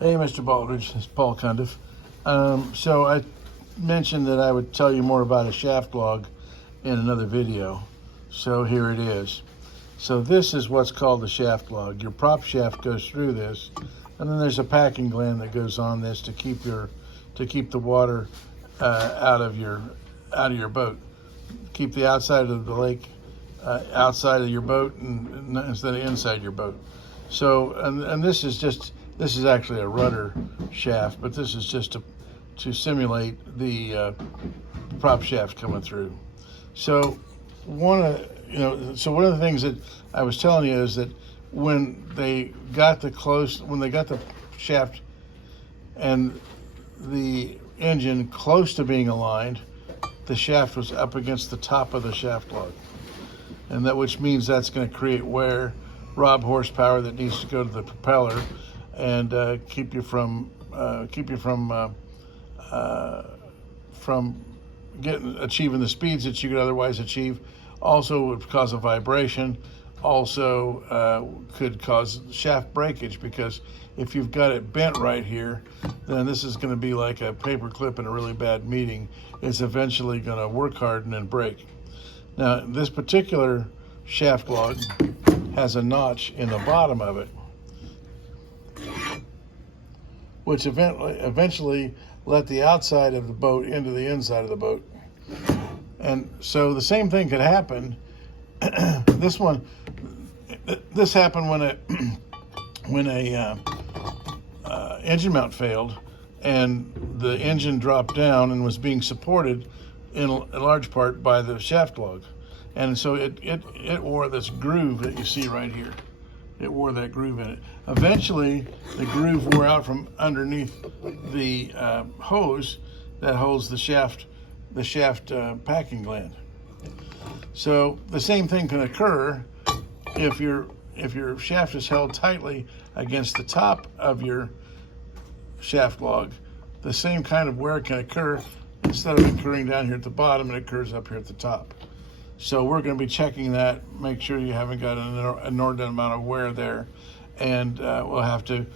Hey, Mr. Baldridge, it's Paul Cundiff. So I mentioned that I would tell you more about a shaft log in another video. So here it is. So this is what's called the shaft log. Your prop shaft goes through this, and then there's a packing gland that goes on this to keep the water out of your boat. Keep the outside of the lake outside of your boat and instead of inside your boat. So and this is actually a rudder shaft, but this is just to simulate the prop shaft coming through. So one of the things that I was telling you is that when they got the shaft and the engine close to being aligned, the shaft was up against the top of the shaft log, and which means that's going to create wear, rob horsepower that needs to go to the propeller, and keep you from achieving the speeds that you could otherwise achieve. Also would cause a vibration. Also could cause shaft breakage, because if you've got it bent right here, then this is going to be like a paper clip in a really bad meeting. It's eventually going to work harden and break. Now, this particular shaft log has a notch in the bottom of it, which eventually let the outside of the boat into the inside of the boat. And so the same thing could happen. This happened when a engine mount failed, and the engine dropped down and was being supported in large part by the shaft log. And so it wore this groove that you see right here. It wore that groove in it. Eventually, the groove wore out from underneath the hose that holds the shaft packing gland. So the same thing can occur if your shaft is held tightly against the top of your shaft log. The same kind of wear can occur. Instead of occurring down here at the bottom, it occurs up here at the top. So we're going to be checking that, make sure you haven't got an inordinate amount of wear there, and we'll have to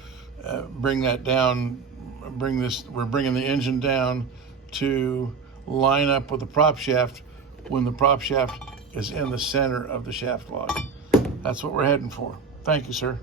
bring that down. We're bringing the engine down to line up with the prop shaft when the prop shaft is in the center of the shaft log. That's what we're heading for. Thank you, sir.